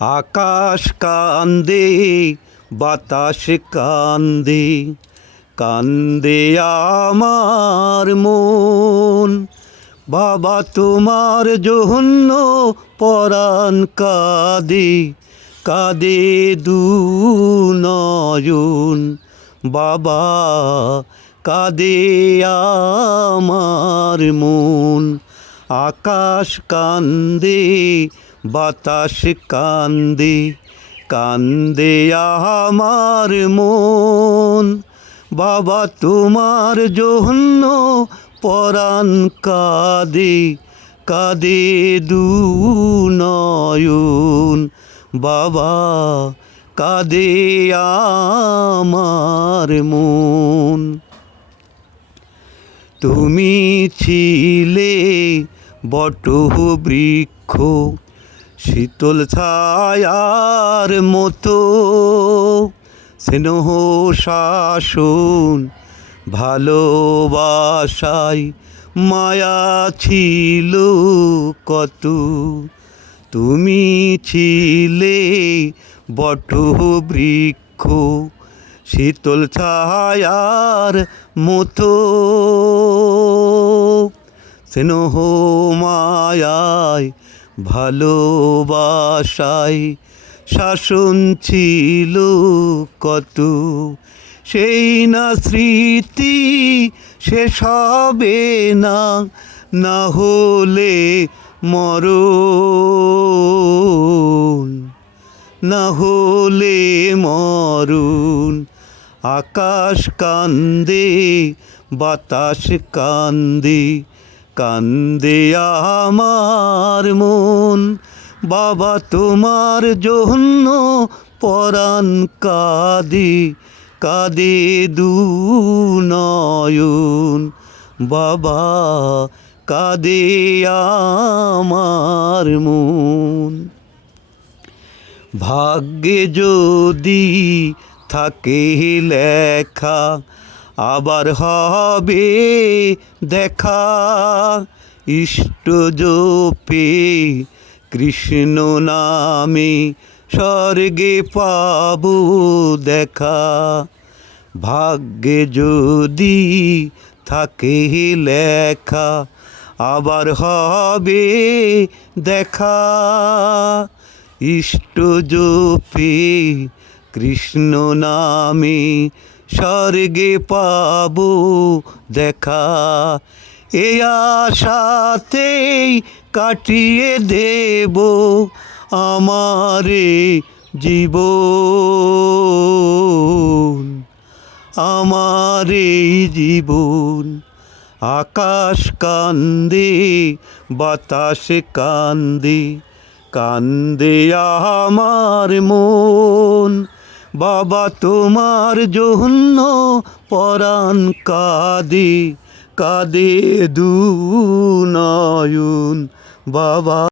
আকাশ কান্দে, বাতাস কান্দে, কান্দে আমার মন। বাবা তোমার জন্য পরাণ কাঁদে, কাঁদে দু নয়ন। বাবা কাঁদে আমার মন। আকাশ কান্দে, বাতাস কান্দে, কান্দে আমার মন। বাবা তোমার জন্য পরাণ কাঁদে, কাঁদে দু নয়ন। বাবা কাঁদে আমার মন। তুমি ছিলে বটবৃক্ষ, শীতল ছায়ার মতো। স্নেহ শাসন ভালোবাসায় মায়া ছিল কত। তুমি ছিলে বটবৃক্ষ, শীতল ছায়ার মতো। স্নেহ মায়ায় ভালোবাসায় শাসন ছিল কত। সেই না স্মৃতি শেষ হবে না, না হলে মরণ, না হলে মরণ। আকাশ কান্দে, বাতাস কান্দে, কান্দে আমার মন। বাবা তোমার জন্য পরাণ কাঁদে, কাঁদে দু নয়ন। বাবা কাঁদে আমার মন। ভাগ্যে যদি থাকে লেখা আবার হবে দেখা, ইষ্ট জপে কৃষ্ণ নামে স্বর্গে পাবো দেখা। ভাগ্যে যদি থাকে লেখা আবার হবে দেখা, ইষ্ট জপে কৃষ্ণ নামে স্বর্গে পাবো দেখা। এ আশাতেই কাটিয়ে দেব আমারে জীবন, আমারে জীবন। আকাশ কান্দে, বাতাস কান্দে, কান্দে আমার মন। বাবা তোমার জন্য পরাণ কাঁদে, কাঁদে দু নয়ন। বাবা।